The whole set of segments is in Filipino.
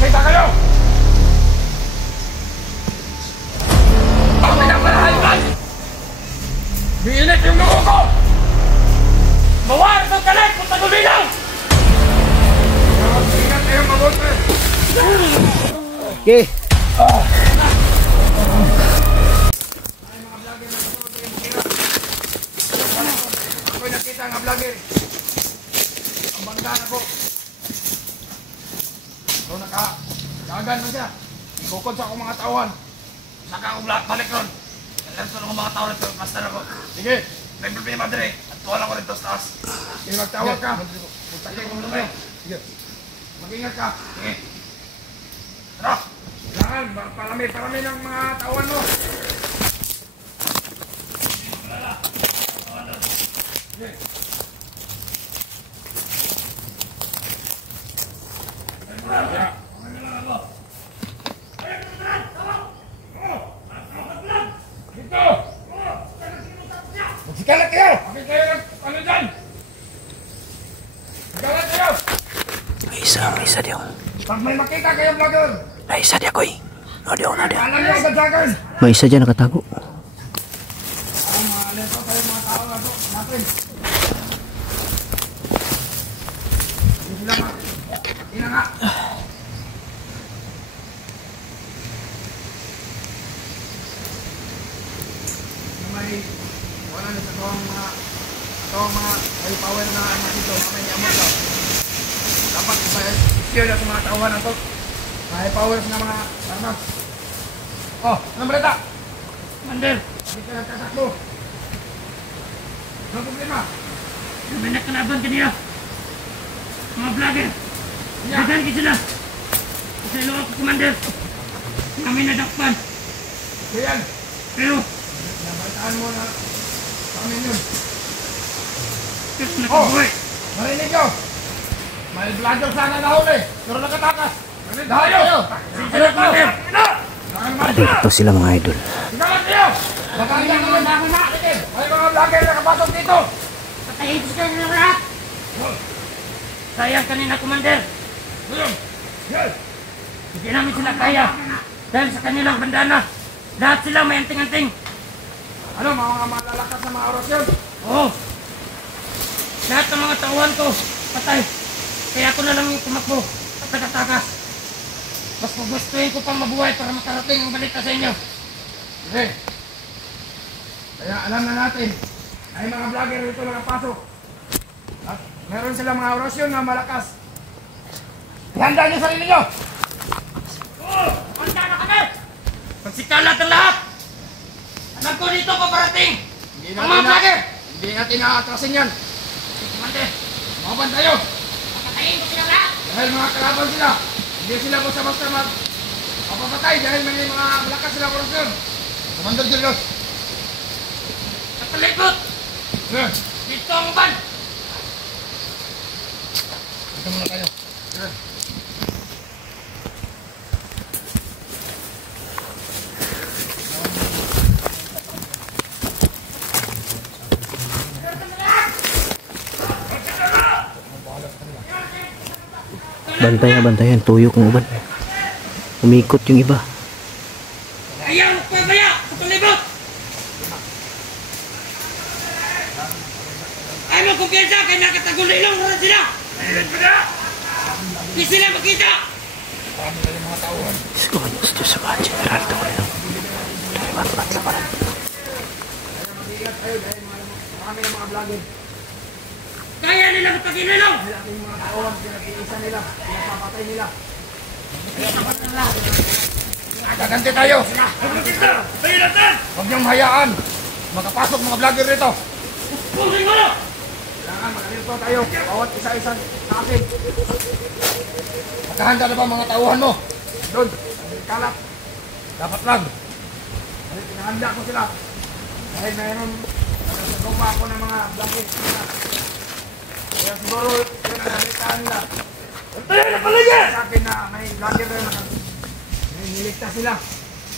Magkita kayo! Ang pinagmalahayan! Biinit yung luho ko! Mawari ng kalit kung tagulilaw! Ingat kayo mabuti! Okay. Ako'y nakita nga vlogger. Ang bangga na ko. So nakagan na siya. Bukod sa akong mga tauhan. Saka akong balik ron. Alam ko ng mga tauhan ito. Master ako. Sige. May problema dire. At tuwala ko rin ito sa taas. Sige, magtawag ka. Magtakay ko muna. Sige. Mag-ingat ka. Sige. Tara. Kailangan. Parami ng mga tauhan mo. Sige. Magsigalat kayo! Bakit kayo ano dyan? Magsigalat kayo! May isa dia. Pag may makita kayo vlogger! May isa dia koy. No dia. Alam niyo agad vlogger! May isa dyan nakatago. Ang mga alento kayo mga tao na ito natin. Hindi sila ina nga. May wala na sa itong mga may power na ano dito, may yamot daw. Dapat i-secure na sa mga tauhan na ito. May powers na mga armas. Oh, anong balita? Mandel, hindi ka nagkasakbo. Anong problema? May nakalaban kanina. Mga vlogger. Dagan ka sila. Kasi ilo ako, Commander. Kami nadakpan. Yan. Pero, Nabalitaan mo na kami yun. kasi nakabuhay. Marinig nyo. May vlogger sana nahuli. Pero nakatakas. Dahayo! Sila, Commander. Dito sila mga idol. Sigalan kayo! Batalian naman na ako na! May mga vlogger na kapasok dito! Patayin ko sila lahat. Sayang kanina, Commander. Yes! Hindi namin sila kaya. Dahil sa kanilang bandana. Lahat sila may anting-anting. Ano, mga malalakas na mga orasyon? Oo. Lahat ng mga tauhan ko, patay. Kaya ako na lang yung tumakbo at nagatakas. Mas gustuhin ko pang mabuhay para makarating ang balita sa inyo. Okay. Kaya alam na natin, ay mga vlogger dito nakapasok. At meron silang mga orasyon na malakas. Ihanda niyo sarili niyo! Oo! Handa na kami! Pagsikalat ang lahat! Alam ko dito paparating! Ang mga vlogger! Hindi natin naatrasin yan. Commander! Maban tayo! Papatayin ko sila lahat! Dahil mga kalaban sila. Hindi sila basta-basta mapapatay dahil may mga malakas silang orasyon. Commander Julius. Sa palikot! Yes. Dito ang uban! Dito muna tayo. Yes. Bantayan. Tuyok ng uban. Umikot yung iba. Ayaw pabaya sa palikot! Ay mo kumpiyansa kaya nakatagulilong na sila! Hindi sila makita! Gusto sa mga general ito ko rin. Mat lang pa rin. Mag-iingat kayo dahil marami ng mga vlogger. Kaya nila matagililong! Dahil ating mga kaawang pinag-iisa nila, pinapapatay nila. Gaganti tayo! Tayo natin! Huwag niyong hayaan! Makapasok mga vlogger rito! Pusin mo na! Kailangan mag-alirto tayo, bawat isa-isa sa akin. Magkahanda na ba mga tauhan mo? Doon, ang kalat. Dapat lang. Dahil pinahanda ko sila. Dahil mayroon, nagagawa ako ng mga vlogger nila. Kaya siguro, yun ang nalitaan nila. Tayo na paligid! Sa akin na may vlogger na may niligtas sila.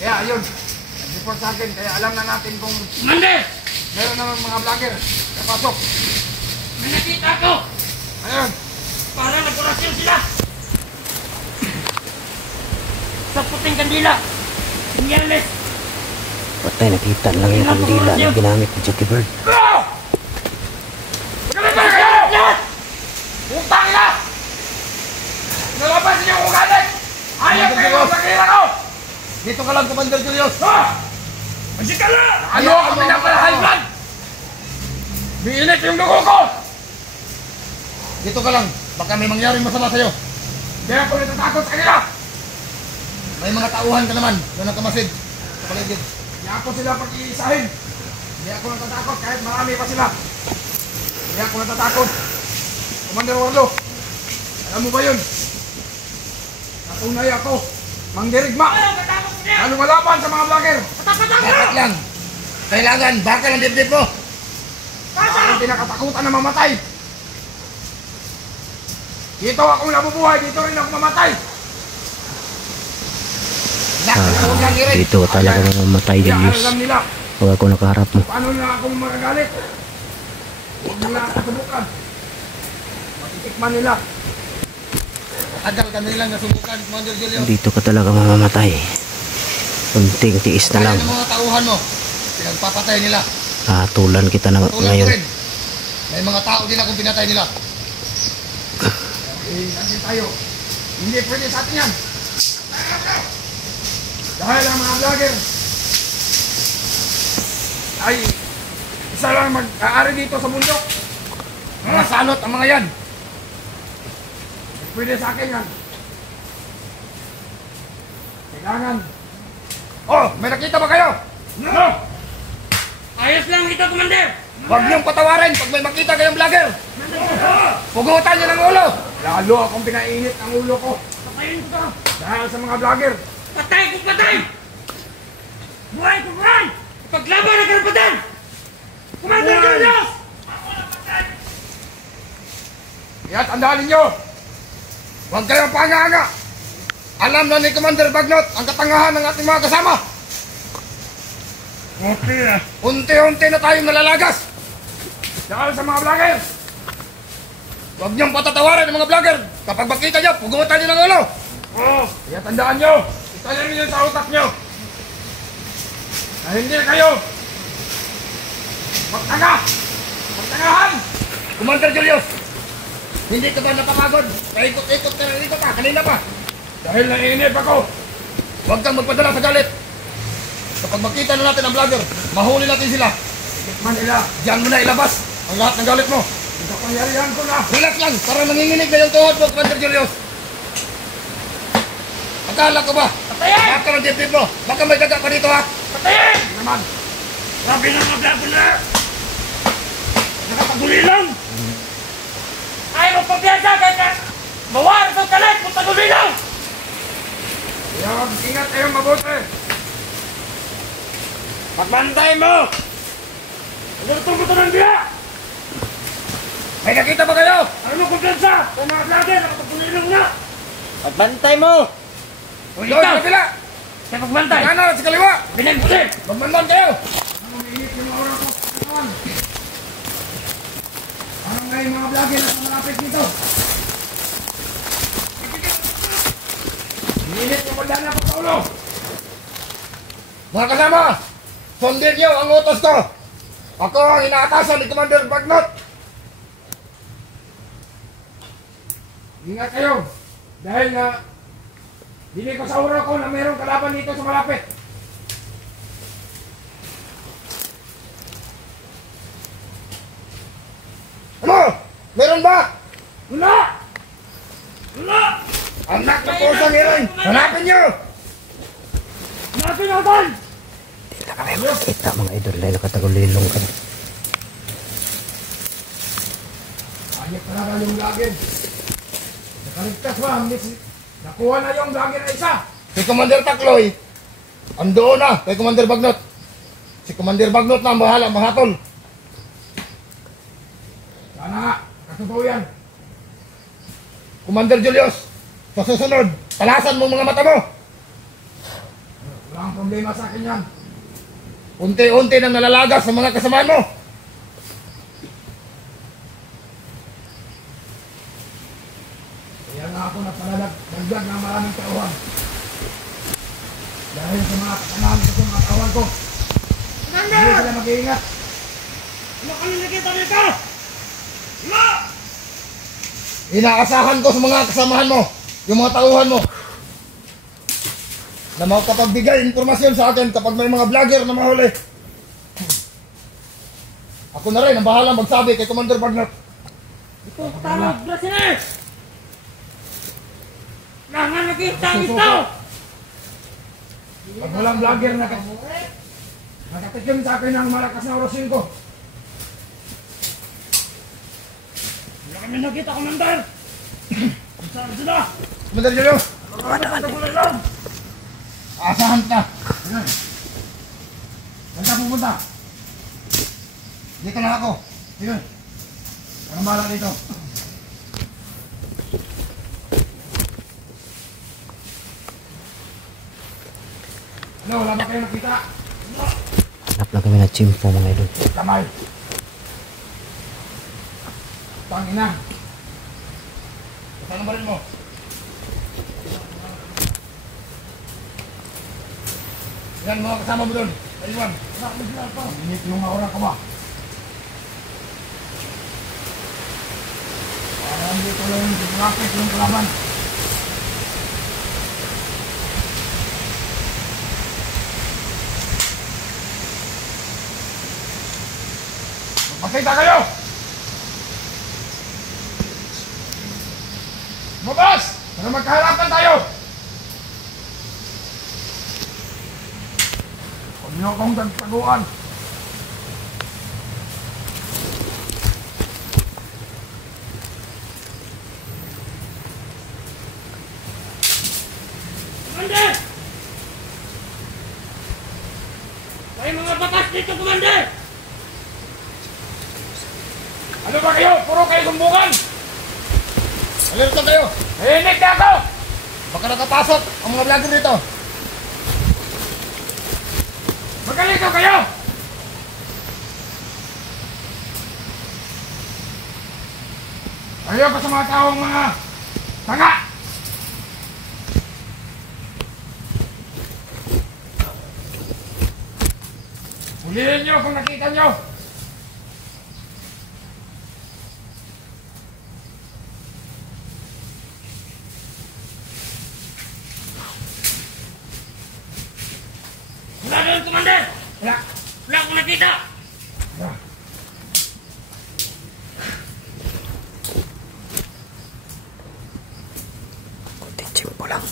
Kaya ayun, nag-report sa akin. Kaya alam na natin kung Commander! meron naman mga vlogger na pasok. May nakita ko! Ayun, Para nagorasyon sila! sa puting kandila. Senyales. Patay, nakita lang yung kandila na ginamit ni Jackie Bird. Magalit ba kayo? Utang na! Nalabasin niyo kung galit! Ayaw kayo ang sakira ko! Dito ka lang, Commander Julius. Ha! Masik ka na! Ano ako pinapalahay blood? Biinit yung dugo ko! Dito ka lang. Baka may mangyaring masama sa'yo. Hindi ako natatakot sa kanila! May mga tauhan ka naman na nakamasid sa paligid. Hindi ako sila pag-iisahin! Hindi ako natatakot kahit marami pa sila! Hindi ako natatakot! Commander Warlo, alam mo ba yun? Natunay ako, mangdirigma! Na lumalaban sa mga vlogger! Dapat lang. Kailangan, baka ng dibdib mo. Parang pinakatakutan na mamatay! Dito akong nabubuhay, dito rin ako mamatay! Huwag lang irin. Dito talaga mamamatay, Kaya Julius. alam nila, Huwag ako nakaharap mo. paano nila akong magagalit? Huwag nila ako subukan. Matitikman nila. Tagal ka nilang nasubukan, Commander Julius. Dito ka talaga mamamatay. Kunting tiis na lang. Kaya ng mga tauhan mo, pinagpapatay nila. Tulan kita na Tulad ko ngayon. rin. May mga tao din akong pinatay nila. Nandiyan tayo. Hindi pwede sa atin yan. Dahil ang mga vlogger ay isa lang mag-aari dito sa bundok. Mga salot ang mga yan. Pwede sa akin yan. Kailangan. Oh, may nakita ba kayo? No! Ayos lang ito, Commander. Huwag niyong patawarin pag may makita kayong vlogger. Pugutan niyo ng ulo. Lalo akong pinainit ang ulo ko. Patayin ko to. Dahil sa mga vlogger. Patay ko, patay! Buhay ko, buhay! Paglaban ng karapatan! Commander Buhay! Julius! Kaya tandaan ninyo. Huwag kayong panganga. Alam na ni Commander Bagnot ang katangahan ng ating mga kasama. Okay na. Unti-unti na tayong nalalagas. Dahil sa mga vlogger. Huwag niyong patatawarin ang mga vlogger. Kapag makita niyo, pugutan niyo ng ulo. Oh, kaya tandaan nyo. Italim nyo sa utak nyo. Na hindi kayo magtanga. Magtangahan. Commander Julius, hindi ka ba napapagod? Paikot-ikot ka ng ikot ha, kanina pa. Dahil naiinip ako. Huwag kang magpadala sa galit. Kapag makita na natin ang vlogger, mahuli natin sila. Tikman nila. Diyan mo na ilabas ang lahat ng galit mo. Ito pangyarihan ko na. Relax lang, para nanginginig na yung tuhod mo, Commander Julius. Akala ko ba? Patayin! Baka ng dibdib mo. Baka may daga pa dito ha. Patayin! Ano naman. Sabi ng mga vlogger na! Nakapaguli lang! Ayaw mo pagbiasa kahit na mawar sa kalit kung taguli lang! Kaya ingat kayo mabuti. Pagbantay mo! Nagulutong ko ito ng biya! May nakita ba kayo? Ano mo kumpiyansa? Kung mga vlogger, nakapaguli lang na! Pagbantay mo! Doon sa kabila. Kaya pagbantay, Kanan at sa kaliwa. binagbutin! Magmandan kayo. Ano mainit yung aura ko. Ano? Parang ngayon mga vlogger na malapit dito. Mainit yung mandana ko sa ulo. Mga kasama, sundin niyo ang utos ko. Ako ang inaatasan ni Commander Bagnot. Ingat kayo. Dahil na dili ko sa aura ko na mayroong kalaban dito sa malapit. Ano? Meron ba? Wala! Wala! Anak na po sa ngirin. Hanapin niyo. Natin natin! Hindi na kami makita mga idol dahil nakatagulilong ka. Ayok talaga yung vlogger. Nakaligtas ba? Nakuha na yung vlogger na isa. Si Commander Takloy, andoon na kay Commander Bagnot. Si Commander Bagnot na ang bahala, mahatol. Sana nga, katutuo yan. Commander Julius, sa susunod, talasan mo mga mata mo. Walang problema sa akin yan. Unti-unti nang nalalagas sa mga kasamaan mo. Kaya nga ako napaladagdag ng maraming tauhan. Dahil sa mga kasamahan ko sa mga tauhan ko. Hindi sila mag-iingat. Ano kami nakita dito? Ano? Inaasahan ko sa mga kasamahan mo, yung mga tauhan mo, na makapagbigay informasyon sa akin kapag may mga vlogger na mahuli. Ako na rin ang bahala magsabi kay Commander Bagnot. Ito, tawag, Brasiler! Langan nakita ito! Pag walang vlogger na nakatikim sa akin ng malakas na orosin ko. Wala kami nakita, Commander! Saan sila? Commander Julio, Ano? aasahan ka. Saan ka pupunta? Dito na ako. Sige. Anong bala dito? Ano, wala ba kayo nakita? Hanap lang kami ng chimpo mga idol. Kamay. Tangina. Saan ang baril mo? Yan mga kasama mo doon. Aywan. Init yung aura ko ba? Parang dito lang yung rapid yung kalaban. Magkita kayo! Mabas! Para magkaharapan tayo! Huwag niyo akong tagtaguan. Commander! May mga batas dito, Commander! Ano ba kayo? Puro kayo sumbungan! Alerto kayo. Nahinig na ako! Baka nakapasok ang mga vlogger dito. Magalito kayo! Ayaw pa sa mga taong mga tanga! Hulihin nyo kung nakita nyo! Wala doon, Commander! Wala! Wala akong nakita! Wala! Kunti chimpo lang.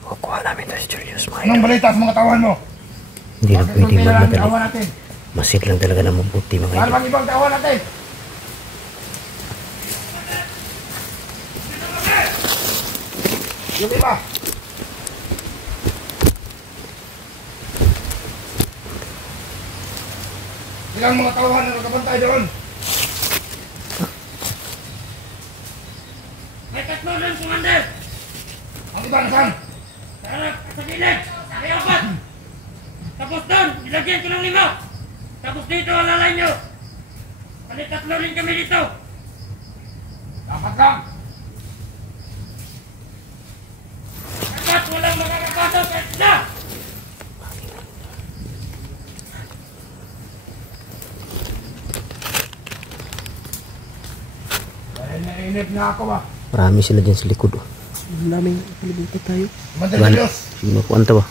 Kukuha namin to si Julius mga Anong idol. balita sa mga tauhan mo? Hindi na Bakit pwede kung kailangan magmadali. tawa natin? Masid lang talaga na mabuti mga Ano idol. bang ibang tawa natin? Yung iba. Ilang mga tauhan na nakabantay doon. May tatlo doon, Commander! Ang iba nasaan? Sa harap, sa gilid! May apat! Tapos doon, ilagyan ko ng 5! Tapos dito, alalay nyo! Palit tatlo rin kami dito! Dapat lang! Dapat walang makakapasok kahit isa! Dahil nainip na ako ba? Marami sila dyan sa likod. Oh. Commander Wala. Julius, Sino ko anta ba?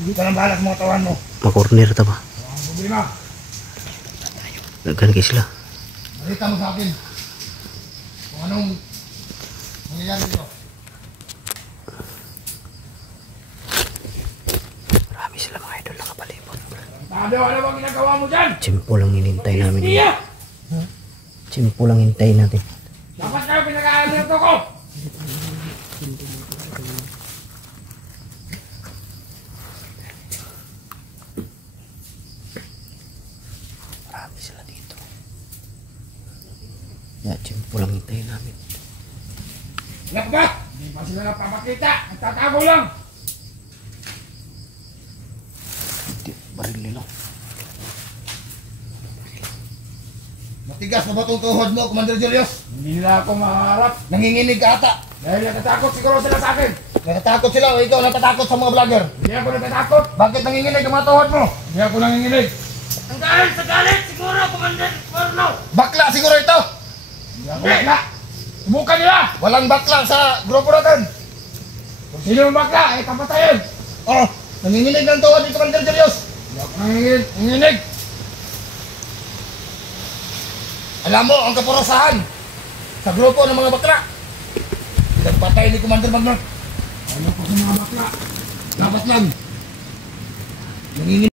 ikaw ang bahala sa mga tauhan mo. Makorner ta ba? Ang problema. Nagkan kayo sila. Balita mo sa akin kung anong nangyayari dito. Marami sila mga idol nakapalibot. Tado, ano bang ginagawa mo dyan? Chimpo lang hinintay namin. Iya! Chimpo lang hintayin natin. Dapat kayo pinag-aalerto ko! Marami sila dito. Ya, chimpo lang hintayin namin. Anak ba? Hindi pa sila napapakita. Nagtatago lang. Hindi, baril nila. Matigas na ba itong tuhod mo, Commander Julius? Hindi nila ako maharap. Nanginginig ka ata. Dahil natatakot siguro sila sa akin. Natatakot sila o ikaw natatakot sa mga vlogger? Hindi ako natatakot. Bakit nanginginig ang mga tuhod mo? Hindi ako nanginginig. Ang dahil sa galit siguro, Commander Corno. Bakla siguro ito. Hindi ako bakla. Subukan nila. Walang bakla sa grupo natin. Kung sino yung bakla, eh kapatayin. Oh, nanginginig ng tuhod ni Commander Julius. Hindi ako nanginginig. Alam mo, ang kaparusahan sa grupo ng mga bakla. Nagpatay ni Commander Magnot. Ano ko sa mga bakla? Dapat lang. Nanginginig